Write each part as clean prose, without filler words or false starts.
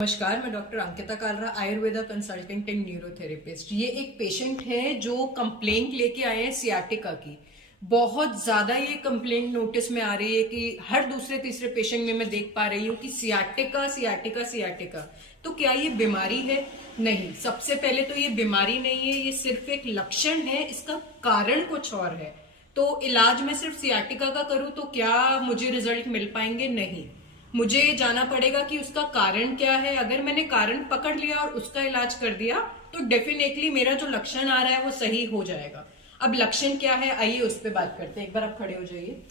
नमस्कार, मैं doctor Ankita Kalra, Ayurveda consultant and neurotherapist. ये एक पेशेंट है जो कंप्लेंट लेके आए हैं सियाटिका की। बहुत ज्यादा ये कंप्लेंट नोटिस में आ रही है कि हर दूसरे तीसरे पेशेंट में मैं देख पा रही हूँ कि सियाटिका सियाटिका सियाटिका। तो क्या ये बीमारी है? नहीं, सबसे पहले तो ये बीमारी नहीं है, ये सिर्फ एक लक्षण है, इसका कारण कुछ और है। तो इलाज में सिर्फ सियाटिका का करूँ तो क्या मुझे रिजल्ट मिल पाएंगे? नहीं, मुझे जाना पड़ेगा कि उसका कारण क्या है। अगर मैंने कारण पकड़ लिया और उसका इलाज कर दिया तो डेफिनेटली मेरा जो लक्षण आ रहा है वो सही हो जाएगा। अब लक्षण क्या है, आइए उस पर बात करते हैं। एक बार आप खड़े हो जाइए।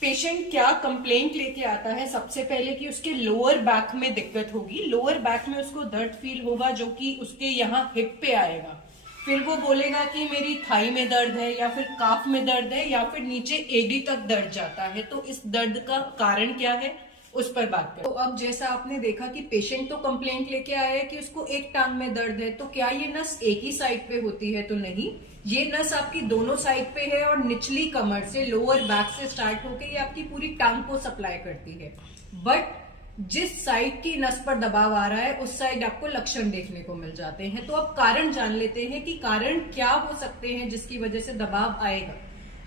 पेशेंट क्या कंप्लेंट लेके आता है? सबसे पहले कि उसके लोअर बैक में दिक्कत होगी, लोअर बैक में उसको दर्द फील होगा जो कि उसके यहाँ हिप पे आएगा। फिर वो बोलेगा कि मेरी थाई में दर्द है, या फिर काफ में दर्द है, या फिर नीचे एडी तक दर्द जाता है। तो इस दर्द का कारण क्या है, उस पर बात करें। तो अब जैसा आपने देखा कि पेशेंट तो कंप्लेंट लेके आया है कि उसको एक टांग में दर्द है, तो क्या ये नस एक ही साइड पे होती है? तो नहीं, ये नस आपकी दोनों साइड पे है और निचली कमर से, लोअर बैक से स्टार्ट होकर ये आपकी पूरी टांग को सप्लाई करती है। बट जिस साइड की नस पर दबाव आ रहा है उस साइड आपको लक्षण देखने को मिल जाते हैं। तो अब कारण जान लेते हैं कि कारण क्या हो सकते हैं जिसकी वजह से दबाव आएगा।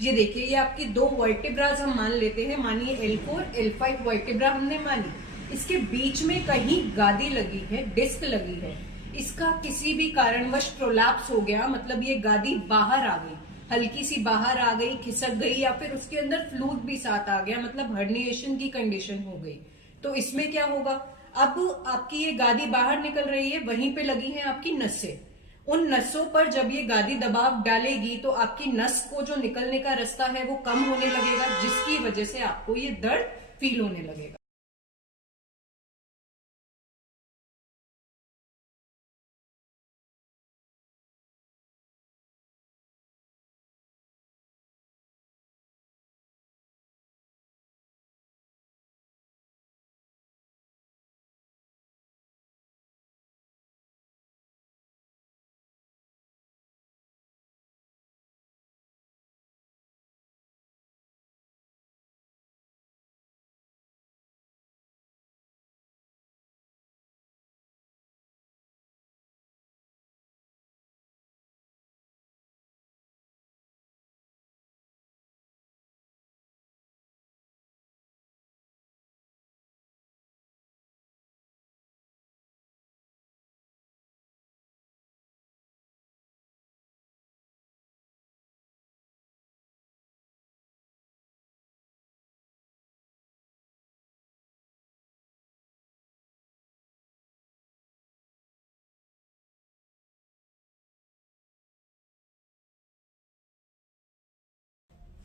ये देखिए, ये आपकी दो वर्टिब्रास हम मान लेते हैं, मानिए L4 L5 वर्टिब्रा हमने मानी। इसके बीच में कहीं गादी लगी है, डिस्क लगी है। इसका किसी भी कारणवश प्रोलैप्स हो गया, मतलब ये गादी बाहर आ गई, हल्की सी बाहर आ गई, खिसक गई, या फिर उसके अंदर फ्लूइड भी साथ आ गया, मतलब हर्निएशन की कंडीशन हो गई। तो इसमें क्या होगा, अब आपकी ये गादी बाहर निकल रही है, वहीं पे लगी है आपकी नसें। उन नसों पर जब ये गादी दबाव डालेगी तो आपकी नस को जो निकलने का रास्ता है वो कम होने लगेगा, जिसकी वजह से आपको ये दर्द फील होने लगेगा।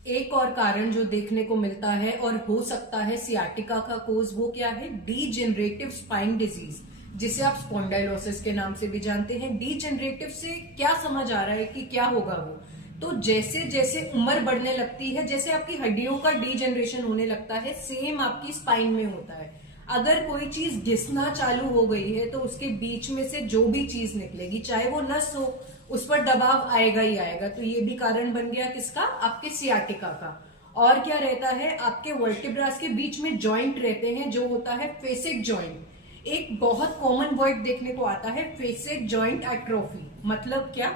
एक और कारण जो देखने को मिलता है और हो सकता है सियाटिका का कोज, वो क्या है? डीजेनरेटिव स्पाइन डिजीज, जिसे आप स्पॉन्डाइलोसिस के नाम से भी जानते हैं। डीजेनरेटिव से क्या समझ आ रहा है कि क्या होगा वो? तो जैसे जैसे उम्र बढ़ने लगती है, जैसे आपकी हड्डियों का डीजेनरेशन होने लगता है, सेम आपकी स्पाइन में होता है। अगर कोई चीज घिसना चालू हो गई है तो उसके बीच में से जो भी चीज निकलेगी, चाहे वो नस हो, उस पर दबाव आएगा ही आएगा। तो ये भी कारण बन गया किसका? आपके सियाटिका का। और क्या रहता है? आपके वर्टिब्रास के बीच में जॉइंट रहते हैं, जो होता है फेसिक जॉइंट। एक बहुत कॉमन वर्ड देखने को आता है, फेसिक जॉइंट एट्रोफी। मतलब क्या?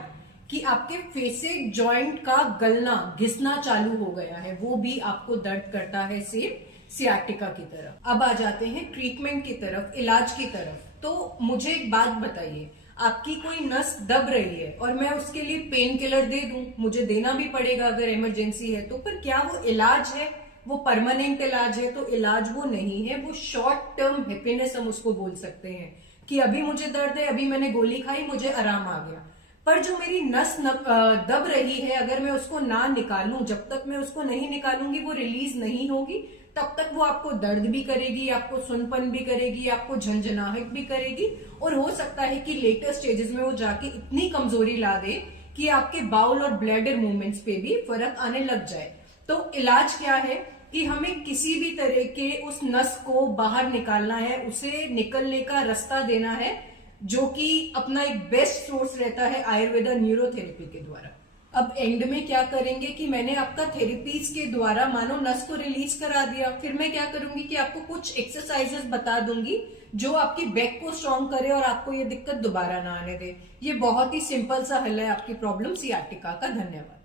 कि आपके फेसिक जॉइंट का गलना, घिसना चालू हो गया है, वो भी आपको दर्द करता है, सेम सियाटिका की तरफ। अब आ जाते हैं ट्रीटमेंट की तरफ, इलाज की तरफ। तो मुझे एक बात बताइए, आपकी कोई नस दब रही है और मैं उसके लिए पेन किलर दे दूं, मुझे देना भी पड़ेगा अगर इमरजेंसी है तो, पर क्या वो इलाज है? वो परमानेंट इलाज है? तो इलाज वो नहीं है, वो शॉर्ट टर्म हैप्पीनेस हम उसको बोल सकते हैं कि अभी मुझे दर्द है, अभी मैंने गोली खाई, मुझे आराम आ गया। पर जो मेरी नस दब रही है, अगर मैं उसको ना निकालूं, जब तक मैं उसको नहीं निकालूंगी वो रिलीज नहीं होगी, तब तक वो आपको दर्द भी करेगी, आपको सुनपन भी करेगी, आपको झंझनाहट भी करेगी, और हो सकता है कि लेटर स्टेजेस में वो जाके इतनी कमजोरी ला दे कि आपके बाउल और ब्लैडर मूवमेंट्स पे भी फर्क आने लग जाए। तो इलाज क्या है कि हमें किसी भी तरह के उस नस को बाहर निकालना है, उसे निकलने का रास्ता देना है, जो कि अपना एक बेस्ट सोर्स रहता है आयुर्वेदा न्यूरोथेरेपी के द्वारा। अब एंड में क्या करेंगे कि मैंने आपका थेरेपीज के द्वारा मानो नस को रिलीज करा दिया, फिर मैं क्या करूंगी कि आपको कुछ एक्सरसाइजेस बता दूंगी जो आपकी बैक को स्ट्रॉन्ग करे और आपको ये दिक्कत दोबारा ना आने दे। ये बहुत ही सिंपल सा हल है आपकी प्रॉब्लम सियाटिका का। धन्यवाद।